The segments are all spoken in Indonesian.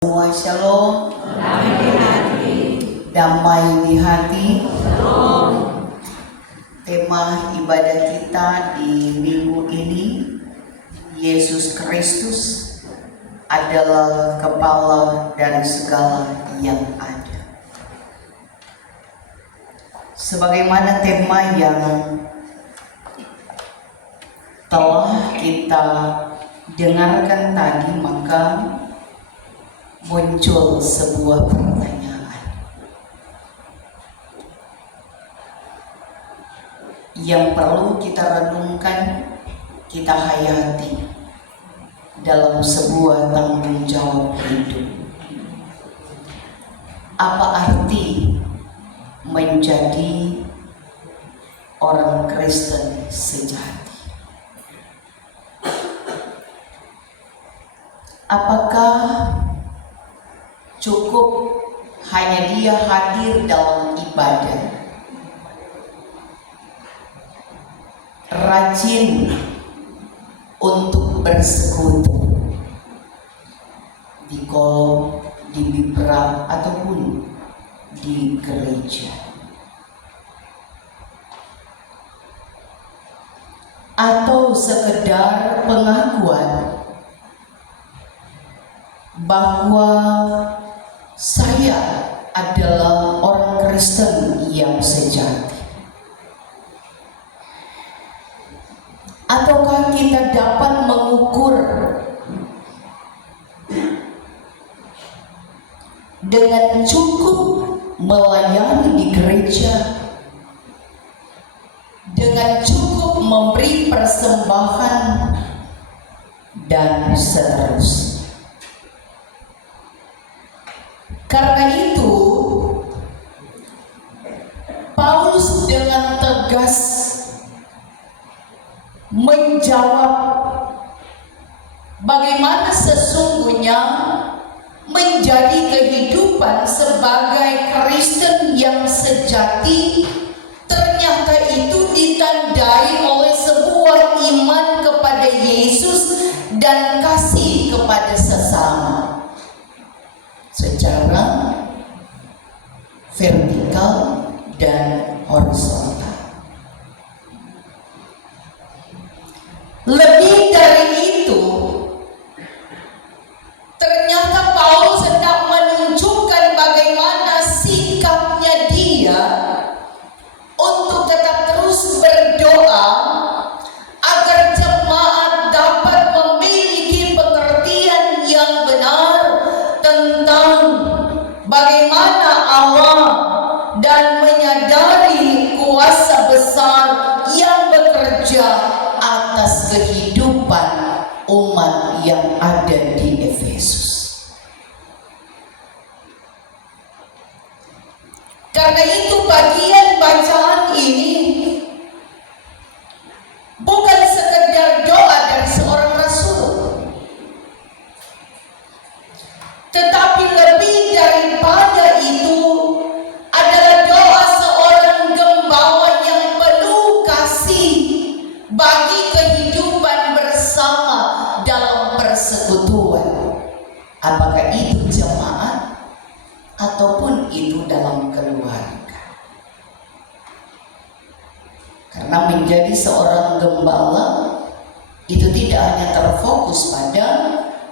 Semua shalom, damai di hati. Tema ibadah kita di minggu ini, Yesus Kristus adalah kepala dari segala yang ada. Sebagaimana tema yang telah kita dengarkan tadi, maka muncul sebuah pertanyaan yang perlu kita renungkan, kita hayati dalam sebuah tanggung jawab hidup. Apa arti menjadi orang Kristen sejati? Apakah cukup hanya dia hadir dalam ibadah, rajin untuk bersekutu di kolom, di mihrab ataupun di gereja, atau sekedar pengakuan bahwa saya adalah orang Kristen yang sejati? Ataukah kita dapat mengukur dengan cukup melayani di gereja, dengan cukup memberi persembahan, dan seterusnya? Karena itu, Paulus dengan tegas menjawab bagaimana sesungguhnya menjadi kehidupan sebagai Kristen yang sejati. Ternyata itu ditandai oleh sebuah iman kepada Yesus dan kasih kepada sesama secara vertikal dan horizontal. Lebih dari itu, ternyata Paulus hendak menunjukkan bagaimana sikapnya dia untuk tetap terus berdoa agar jemaat dapat memiliki pengertian yang benar tentang bagaimana Allah dan menyadari kuasa besar yang bekerja atas kehidupan umat yang ada di Efesus. Karena itu bagian bacaan ini bukan sekedar doa dari seorang rasul, tetapi lebih daripada itu adalah doa seorang gembala yang penuh kasih bagi kehidupan bersama dalam persekutuan, apakah itu jemaat ataupun itu dalam keluarga. Karena menjadi seorang gembala itu tidak hanya terfokus pada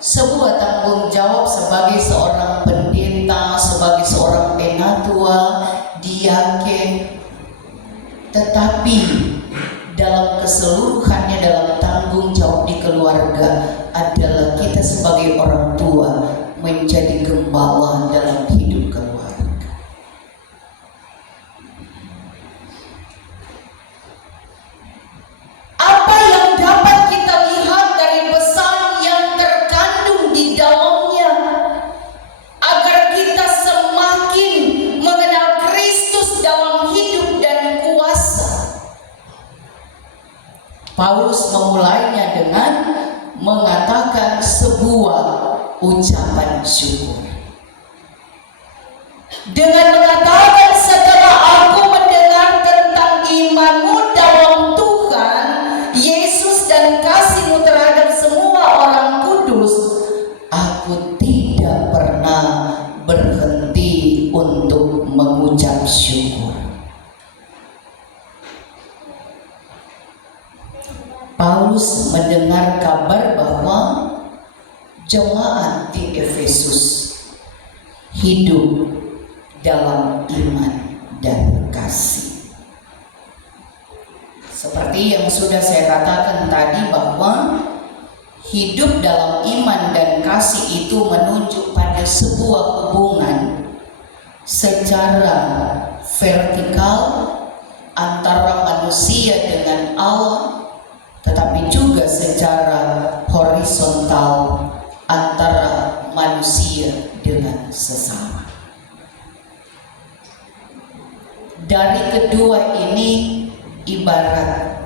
sebuah tanggung jawab sebagai seorang pendeta, sebagai seorang penatua, diaken, tetapi dalam keseluruhannya, dalam tanggung jawab di keluarga adalah kita sebagai orang tua menjadi gembala dalam hidup keluarga. Apa yang dapat kita lihat dari pesan yang terkandung di dalamnya agar kita semakin mengenal Kristus dalam hidup dan kuasa? Paulus memulainya dengan mengatakan sebuah ucapan syukur. Dengan mengatakan, setelah aku mendengar tentang imanmu dalam Tuhan Yesus dan kasihmu terhadap semua orang kudus, aku tidak pernah Yesus hidup dalam iman dan kasih. Seperti yang sudah saya katakan tadi, bahwa hidup dalam iman dan kasih itu menunjuk pada sebuah hubungan secara vertikal antara manusia dengan Allah, tetapi juga secara horizontal antara manusia dengan sesama. Dari kedua ini ibarat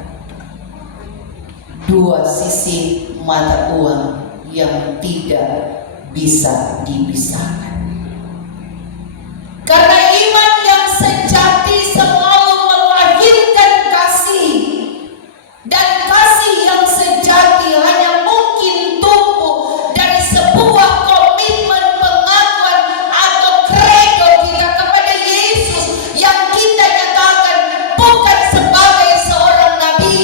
dua sisi mata uang yang tidak bisa dipisahkan. Karena iman yang sejati selalu melahirkan kasih, dan kasih yang sejati hanya mungkin tumbuh dari sebuah komitmen pengakuan atau kredo kita kepada Yesus yang kita nyatakan bukan sebagai seorang nabi,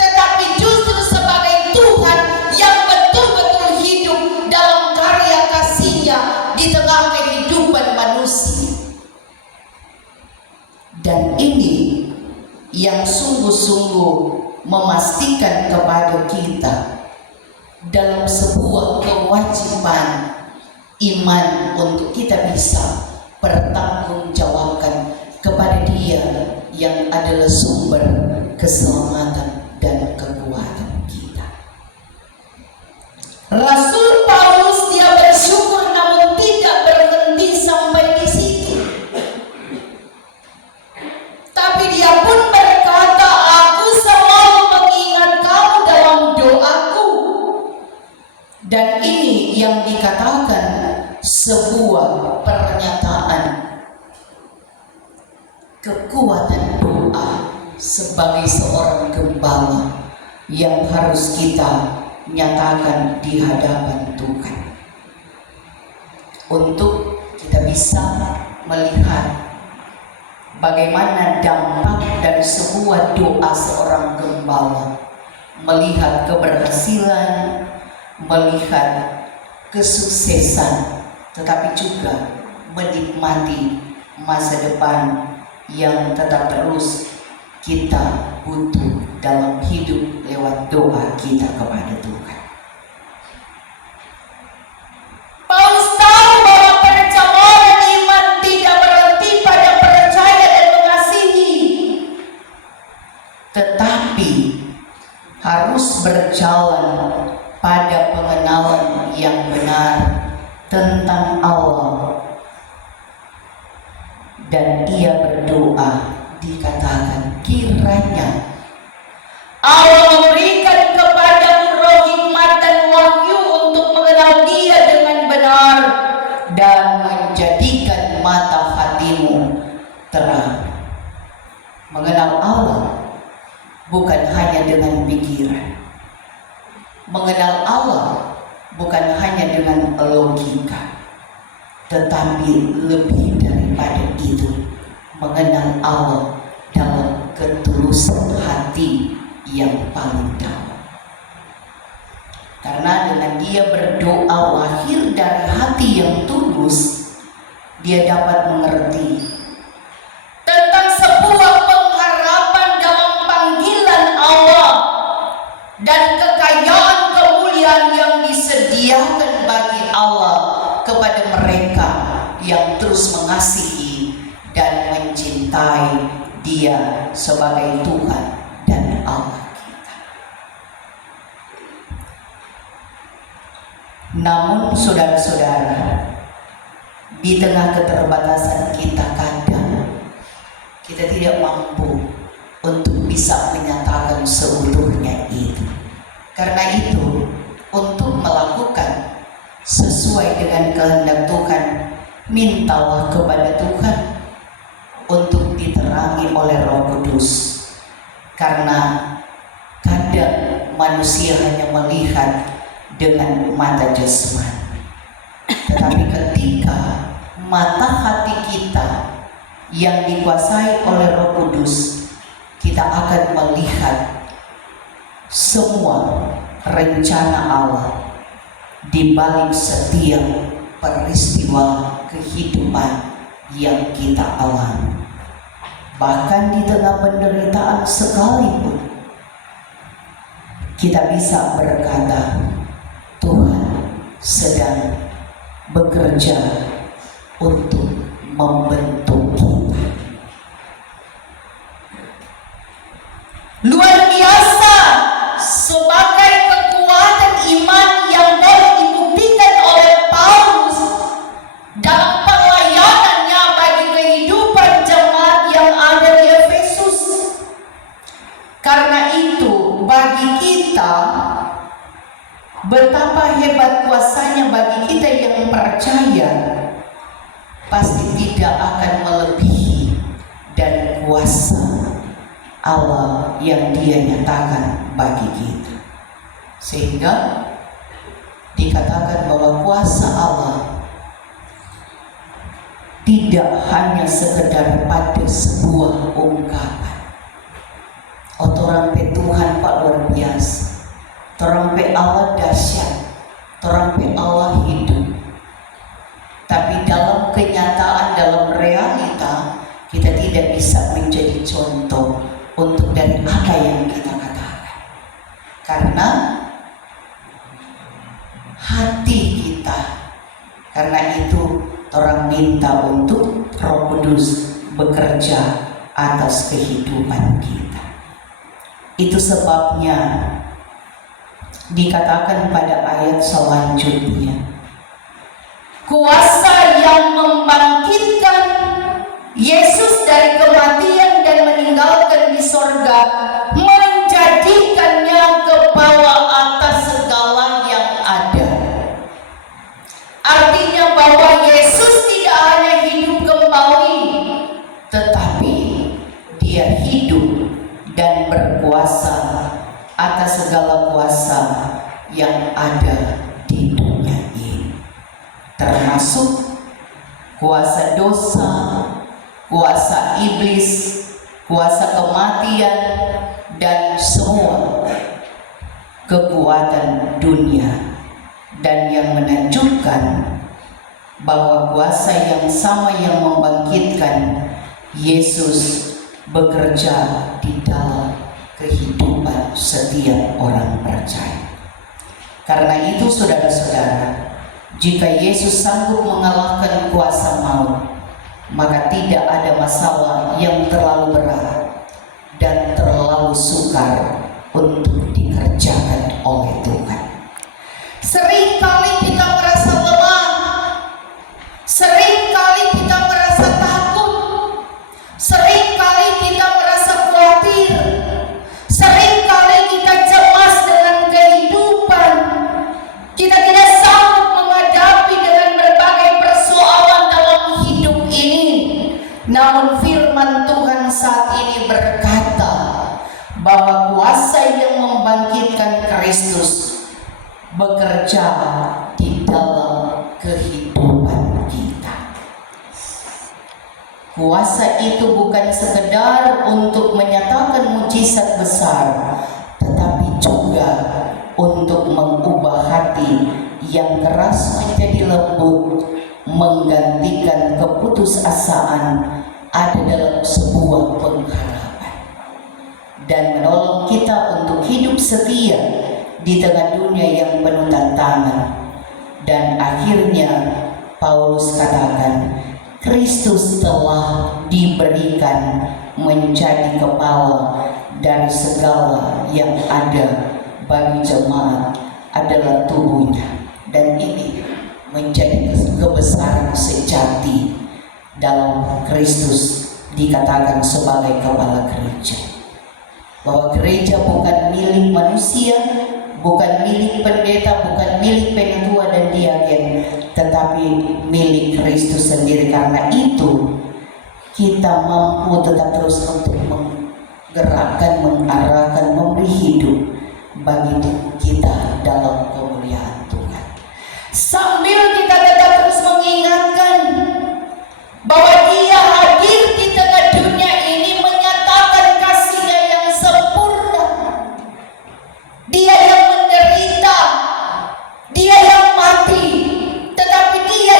tetapi justru sebagai Tuhan yang betul-betul hidup dalam karya kasih-Nya di tengah kehidupan manusia. Dan ini yang sungguh-sungguh memastikan kepada kita dalam sebuah kewajiban iman untuk kita bisa bertanggungjawabkan kepada Dia yang adalah sumber keselamatan dan kekuatan kita. Rasul Paulus dia bersyukur namun tidak berhenti sampai di situ. Tapi dia pun berkata, aku selalu mengingat kamu dalam doaku. Dan ini yang dikatakan sebuah pernyataan kekuatan doa sebagai seorang gembala yang harus kita nyatakan di hadapan Tuhan. Untuk kita bisa melihat bagaimana dampak dari sebuah doa seorang gembala, melihat keberhasilan, melihat kesuksesan, tetapi juga menikmati masa depan yang tetap terus kita butuh dalam hidup lewat doa kita kepada Tuhan. Paulus tahu bahwa perjamuan iman tidak berhenti pada percaya dan mengasihi, tetapi harus berjalan pada pengenalan yang benar tentang Allah. Dan ia berdoa, dikatakan kiranya Allah memberikan kepadamu roh hikmat dan wahyu untuk mengenal Dia dengan benar dan menjadikan mata hatimu terang. Mengenal Allah bukan hanya dengan pikiran. Mengenal Allah bukan hanya dengan logika, tetapi lebih daripada itu, mengenal Allah dalam ketulusan hati yang paling dalam. Karena dengan dia berdoa lahir dari hati yang tulus, dia dapat mengerti tentang sebuah pengharapan dalam panggilan Allah dan kekayaan kemuliaan yang disediakan bagi Allah kepada mereka yang terus mengasihi dan mencintai Dia sebagai Tuhan dan Allah kita. Namun saudara-saudara, di tengah keterbatasan kita kadang kita tidak mampu untuk bisa menyatakan seutuhnya itu. Karena itu, untuk melakukan sesuai dengan kehendak Tuhan, mintalah kepada Tuhan untuk diterangi oleh Roh Kudus. Karena kadang manusia hanya melihat dengan mata jasmani, tetapi ketika mata hati kita yang dikuasai oleh Roh Kudus, kita akan melihat semua rencana Allah di balik setiap peristiwa kehidupan yang kita alami. Bahkan di tengah penderitaan sekalipun, kita bisa berkata, Tuhan sedang bekerja untuk membentuk kita. Luar biasa sebagai kekuatan iman yang dapat dibuktikan oleh Paulus dalam pelayanannya bagi kehidupan jemaat yang ada di Efesus. Karena itu bagi kita, betapa hebat kuasanya bagi kita yang percaya, pasti tidak akan melebihi dan kuasa Allah yang Dia nyatakan bagi kita. Sehingga dikatakan bahwa kuasa Allah tidak hanya sekedar pada sebuah ungkapan. Orang pe Tuhan Pak luar biasa, orang pe Allah dahsyat, orang pe Allah hidup. Tapi dalam kenyataan, dalam realita, kita tidak bisa menjadi contoh untuk dari apa yang kita katakan. Karena hati kita, karena itu orang minta untuk Roh Kudus bekerja atas kehidupan kita. Itu sebabnya dikatakan pada ayat selanjutnya, kuasa yang membangkitkan Yesus dari kematian dan meninggalkan di sorga, menjadikannya kepala atas segala yang ada. Artinya bahwa Yesus tidak hanya hidup kembali, tetapi Dia hidup dan berkuasa atas segala kuasa yang ada di dunia ini, termasuk kuasa dosa, kuasa iblis, kuasa kematian, dan semua kekuatan dunia. Dan yang menunjukkan bahwa kuasa yang sama yang membangkitkan Yesus bekerja di dalam kehidupan setiap orang percaya. Karena itu saudara-saudara, jika Yesus sanggup mengalahkan kuasa maut, maka tidak ada masalah yang terlalu berat dan terlalu sukar untuk dikerjakan oleh Tuhan. Seringkali kita merasa lemah, seringkali kita merasa takut, seringkali kita merasa khawatir, seringkali kita cemas dengan kehidupan. Kita tidak sanggup menghadapi dengan berbagai persoalan dalam hidup ini. Namun firman Tuhan saat ini berkata bahwa kuasa yang membangkitkan Kristus bekerja di dalam kehidupan kita. Kuasa itu bukan sekedar untuk menyatakan mujizat besar, tetapi juga untuk mengubah hati yang keras menjadi lembut, menggantikan keputusasaan ada dalam sebuah pengharapan, dan menolong kita untuk hidup setia di tengah dunia yang penuh tantangan. Dan akhirnya Paulus katakan, Kristus telah diberikan menjadi kepala dari segala yang ada bagi jemaat adalah tubuhnya. Dan ini menjadi kebesaran sejati dalam Kristus dikatakan sebagai kepala gereja. Bahwa gereja bukan milik manusia, bukan milik pendeta, bukan milik penatua dan diaken, tetapi milik Kristus sendiri. Karena itu kita mampu tetap terus untuk menggerakkan, mengarahkan, memberi hidup bagi kita dalam kemuliaan Tuhan. Sambil kita tetap terus mengingatkan bahwa Dia hadir di tengah dunia ini menyatakan kasih-Nya yang sempurna. Dia yang menderita, Dia yang mati, tetapi Dia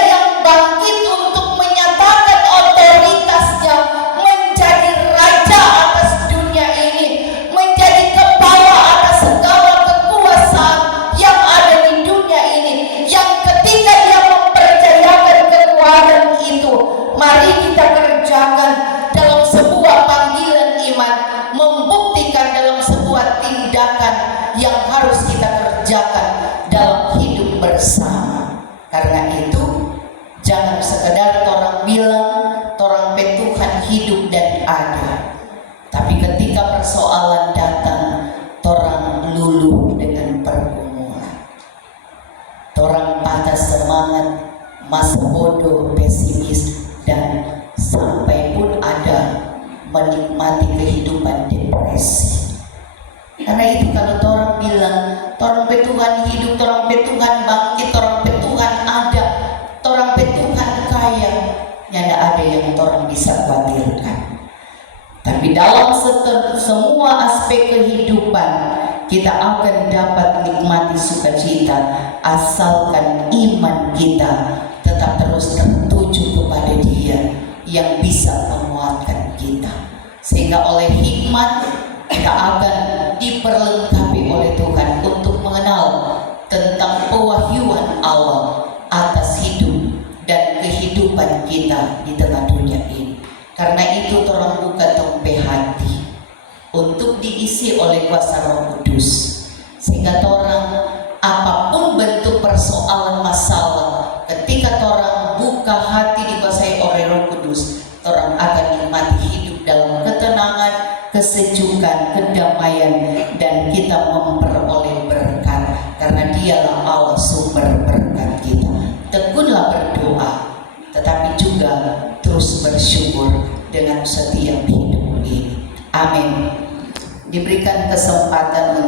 Mari kita kerjakan dalam sebuah panggilan iman, membuktikan dalam sebuah tindakan yang harus kita kerjakan dalam hidup bersama. Karena itu jangan sekedar orang bilang orang Tuhan hidup dan ada, tapi ketika persoalan datang, orang luluh dengan pergumulan, orang patah semangat, masa bodoh, pesimis, dan sampai pun ada menikmati kehidupan depresi. Karena itu kalau orang bilang orang Tuhan hidup, orang Tuhan bangkit, orang Tuhan ada, orang Tuhan kaya, tidak ada yang orang bisa khawatirkan. Tapi dalam semua aspek kehidupan kita akan dapat nikmati sukacita asalkan iman kita tetap terus tertuju kepada Dia yang bisa menguatkan kita, sehingga oleh hikmat kita akan diperlengkapi oleh Tuhan untuk mengenal tentang pewahyuan Allah atas hidup dan kehidupan kita di tengah dunia ini. Karena itu tolong buka tompe hati untuk diisi oleh kuasa Roh Kudus, sehingga orang apapun bentuk persoalan masalah, ketika orang buka hati dikuasai oleh Roh Kudus, orang akan nikmati hidup dalam ketenangan, kesejukan, kedamaian, dan kita memperoleh berkat karena Dialah Allah sumber berkat kita. Tekunlah berdoa, tetapi juga terus bersyukur dengan setiap hidup ini. Amin. Diberikan kesempatan